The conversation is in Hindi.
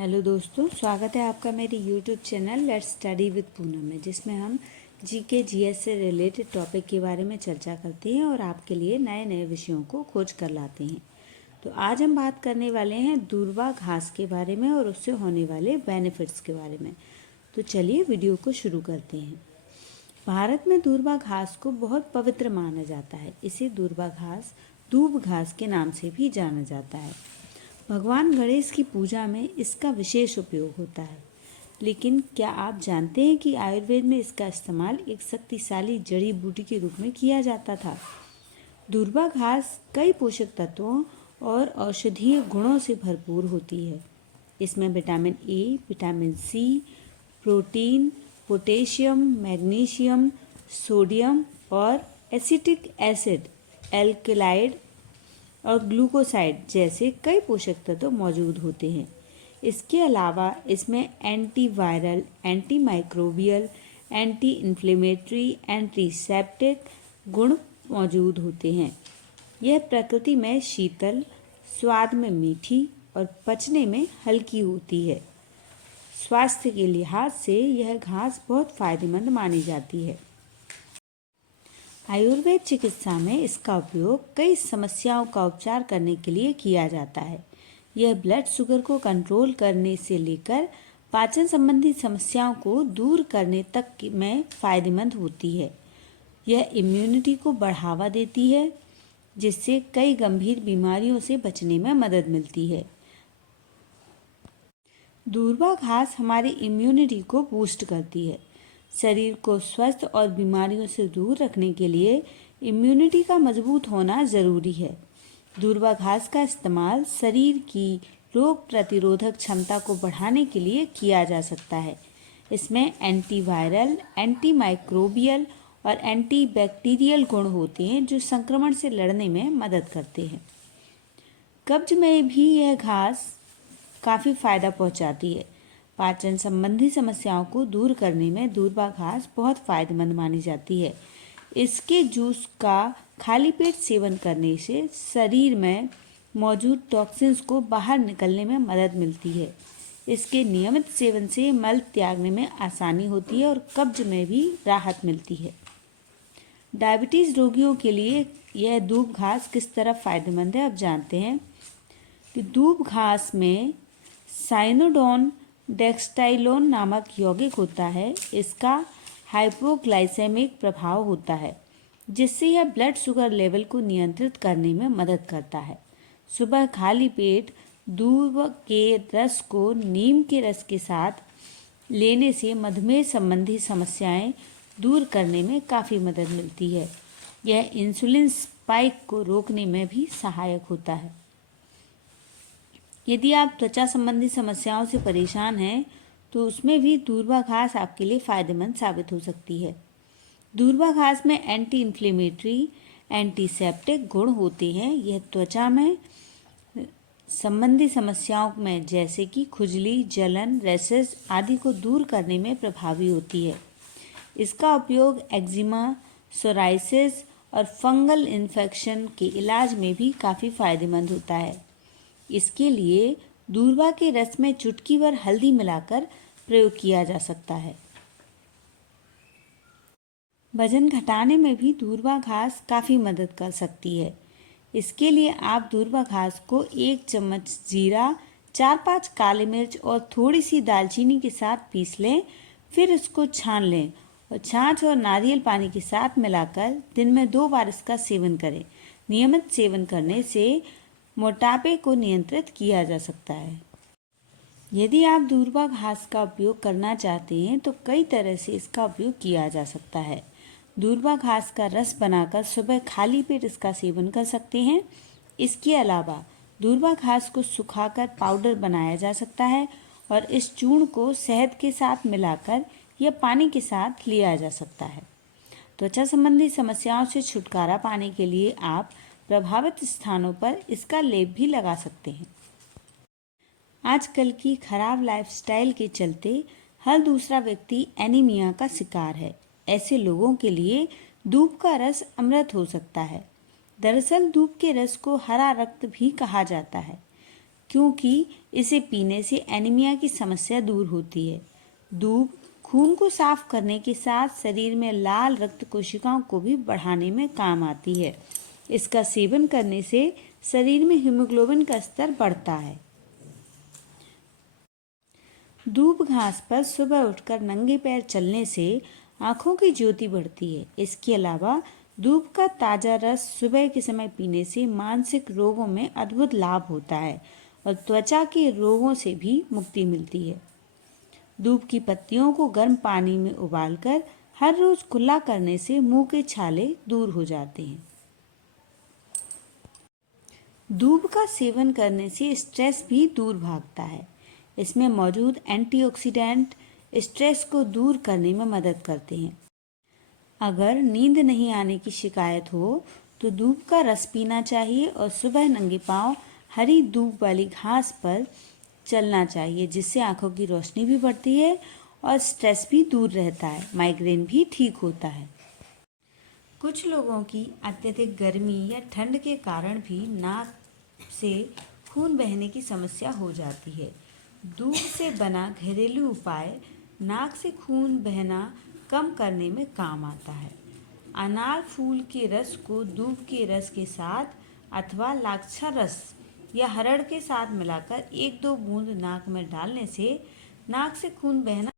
हेलो दोस्तों, स्वागत है आपका मेरे YouTube channel let's study with Poonam में, जिसमें हम जीके जीएस से रिलेटेड टॉपिक के बारे में चर्चा करते हैं और आपके लिए नए नए विषयों को खोज कर लाते हैं। तो आज हम बात करने वाले हैं दूर्वा घास के बारे में और उससे होने वाले बेनिफिट्स के बारे में। तो चलिए वीडियो को शुरू करते हैं। भारत में दूर्वा घास को बहुत पवित्र माना जाता है। इसे दूर्वा घास, दूब घास के नाम से भी जाना जाता है। भगवान गणेश की पूजा में इसका विशेष उपयोग होता है। लेकिन क्या आप जानते हैं कि आयुर्वेद में इसका इस्तेमाल एक शक्तिशाली जड़ी बूटी के रूप में किया जाता था। दूर्वा घास कई पोषक तत्वों और औषधीय गुणों से भरपूर होती है। इसमें vitamin A, vitamin C, protein, potassium, magnesium, sodium और एसिटिक एसिड, एल्कलाइड और ग्लूकोसाइड जैसे कई पोषक तत्व मौजूद होते हैं। इसके अलावा इसमें antiviral, anti microbial, anti inflammatory, antiseptic गुण मौजूद होते हैं। यह प्रकृति में शीतल, स्वाद में मीठी और पचने में हल्की होती है। स्वास्थ्य के लिहाज से यह घास बहुत फायदेमंद मानी जाती है। आयुर्वेद चिकित्सा में इसका उपयोग कई समस्याओं का उपचार करने के लिए किया जाता है। यह ब्लड शुगर को कंट्रोल करने से लेकर पाचन संबंधी समस्याओं को दूर करने तक में फायदेमंद होती है। यह इम्यूनिटी को बढ़ावा देती है, जिससे कई गंभीर बीमारियों से बचने में मदद मिलती है। दूर्वा घास हमारी इम्यूनिटी को बूस्ट करती है। शरीर को स्वस्थ और बीमारियों से दूर रखने के लिए इम्यूनिटी का मजबूत होना ज़रूरी है। दूर्वा घास का इस्तेमाल शरीर की रोग प्रतिरोधक क्षमता को बढ़ाने के लिए किया जा सकता है। इसमें एंटीवायरल, एंटी माइक्रोबियल और एंटी बैक्टीरियल गुण होते हैं जो संक्रमण से लड़ने में मदद करते हैं। कब्ज में भी यह घास काफ़ी फायदा पहुंचाती है। पाचन संबंधी समस्याओं को दूर करने में दूर्वा घास बहुत फायदेमंद मानी जाती है। इसके जूस का खाली पेट सेवन करने से शरीर में मौजूद टॉक्सिन्स को बाहर निकलने में मदद मिलती है। इसके नियमित सेवन से मल त्यागने में आसानी होती है और कब्ज में भी राहत मिलती है। डायबिटीज़ रोगियों के लिए यह दूब घास किस तरह फायदेमंद है, अब जानते हैं कि दूब घास में साइनोडोन डेक्सटाइलोन नामक यौगिक होता है। इसका हाइपोग्लाइसेमिक प्रभाव होता है, जिससे यह ब्लड शुगर लेवल को नियंत्रित करने में मदद करता है। सुबह खाली पेट दूब के रस को नीम के रस के साथ लेने से मधुमेह संबंधी समस्याएं दूर करने में काफ़ी मदद मिलती है। यह इंसुलिन स्पाइक को रोकने में भी सहायक होता है। यदि आप त्वचा संबंधी समस्याओं से परेशान हैं तो उसमें भी दूर्वा घास आपके लिए फ़ायदेमंद साबित हो सकती है। दूर्वा घास में एंटी इन्फ्लेमेटरी, एंटीसेप्टिक गुण होते हैं। यह त्वचा में संबंधी समस्याओं में जैसे कि खुजली, जलन, रैशेज आदि को दूर करने में प्रभावी होती है। इसका उपयोग एक्जिमा, सोराइसिस और फंगल इन्फेक्शन के इलाज में भी काफ़ी फायदेमंद होता है। इसके लिए दूर्वा के रस में चुटकी भर हल्दी मिलाकर प्रयोग किया जा सकता है। वजन घटाने में भी दूर्वा घास काफ़ी मदद कर सकती है। इसके लिए आप दूर्वा घास को 1 चम्मच जीरा, 4-5 काली मिर्च और थोड़ी सी दालचीनी के साथ पीस लें। फिर इसको छान लें और छाछ और नारियल पानी के साथ मिलाकर दिन में 2 बार इसका सेवन करें। नियमित सेवन करने से मोटापे को नियंत्रित किया जा सकता है। यदि आप दूर्वा घास का उपयोग करना चाहते हैं तो कई तरह से इसका उपयोग किया जा सकता है। दूर्वा घास का रस बनाकर सुबह खाली पेट इसका सेवन कर सकते हैं। इसके अलावा दूर्वा घास को सुखाकर पाउडर बनाया जा सकता है और इस चूर्ण को शहद के साथ मिलाकर या पानी के साथ लिया जा सकता है। त्वचा संबंधी समस्याओं से छुटकारा पाने के लिए आप प्रभावित स्थानों पर इसका लेप भी लगा सकते हैं। आजकल की खराब लाइफस्टाइल के चलते हर दूसरा व्यक्ति एनीमिया का शिकार है। ऐसे लोगों के लिए दूब का रस अमृत हो सकता है। दरअसल दूब के रस को हरा रक्त भी कहा जाता है। क्योंकि इसे पीने से एनीमिया की समस्या दूर होती है। दूब खून को साफ करने के साथ शरीर में लाल रक्त कोशिकाओं को भी बढ़ाने में काम आती है। इसका सेवन करने से शरीर में हीमोग्लोबिन का स्तर बढ़ता है। दूब घास पर सुबह उठकर नंगे पैर चलने से आँखों की ज्योति बढ़ती है। इसके अलावा दूब का ताज़ा रस सुबह के समय पीने से मानसिक रोगों में अद्भुत लाभ होता है और त्वचा के रोगों से भी मुक्ति मिलती है। दूब की पत्तियों को गर्म पानी में उबालकर हर रोज कुल्ला करने से मुंह के छाले दूर हो जाते हैं। दूब का सेवन करने से स्ट्रेस भी दूर भागता है। इसमें मौजूद एंटीऑक्सीडेंट स्ट्रेस को दूर करने में मदद करते हैं। अगर नींद नहीं आने की शिकायत हो तो दूब का रस पीना चाहिए और सुबह नंगे पांव हरी दूब वाली घास पर चलना चाहिए, जिससे आंखों की रोशनी भी बढ़ती है और स्ट्रेस भी दूर रहता है। माइग्रेन भी ठीक होता है। कुछ लोगों की अत्यधिक गर्मी या ठंड के कारण भी नाक से खून बहने की समस्या हो जाती है। दूब से बना घरेलू उपाय नाक से खून बहना कम करने में काम आता है। अनार फूल के रस को दूब के रस के साथ अथवा लाक्षार रस या हरड़ के साथ मिलाकर 1-2 बूंद नाक में डालने से नाक से खून बहना